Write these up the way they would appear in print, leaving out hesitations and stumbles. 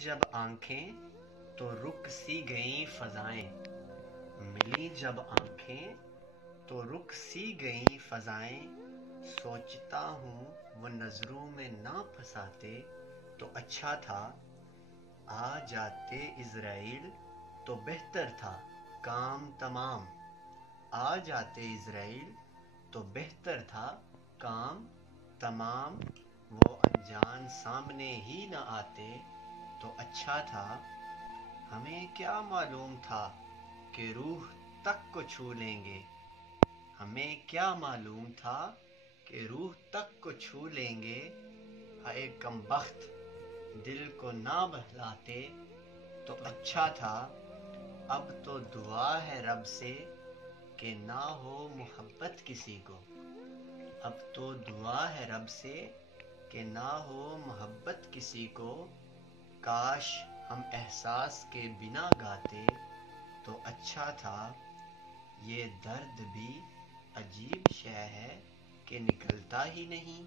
जब आंखें तो रुक सी गईं फजाएं, मिली जब आंखें तो रुक सी गईं फजाएं। सोचता हूँ वो नजरों में ना फंसाते तो अच्छा था, आ जाते इज़राइल तो बेहतर था काम तमाम। आ जाते इज़राइल तो बेहतर था काम तमाम। वो अनजान सामने ही न आते तो अच्छा था। हमें क्या मालूम था कि रूह तक को छू लेंगे। हमें क्या मालूम था कि रूह तक को छू लेंगे। हाय कमबख्त दिल को ना बहलाते तो अच्छा था। अब तो दुआ है रब से कि ना हो मोहब्बत किसी को। अब तो दुआ है रब से कि ना हो मोहब्बत किसी को। काश हम एहसास के बिना गाते तो अच्छा था। ये दर्द भी अजीब शय है कि निकलता ही नहीं।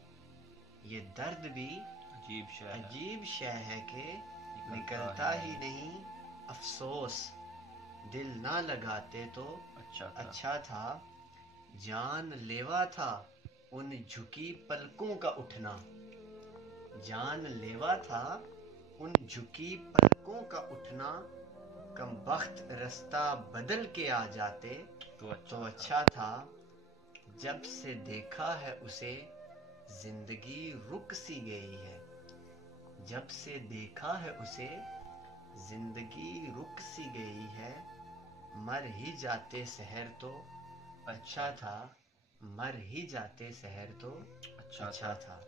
ये दर्द भी अजीब शय है कि निकलता ही नहीं। अफसोस दिल ना लगाते तो अच्छा था। जान लेवा था उन झुकी पलकों का उठना। जान लेवा था उन झुकी पलकों का उठना। कमबख्त रास्ता बदल के आ जाते तो अच्छा था। जब से देखा है उसे जिंदगी रुक सी गई है। जब से देखा है उसे जिंदगी रुक सी गई है। मर ही जाते सहर तो अच्छा था। मर ही जाते सहर तो अच्छा था।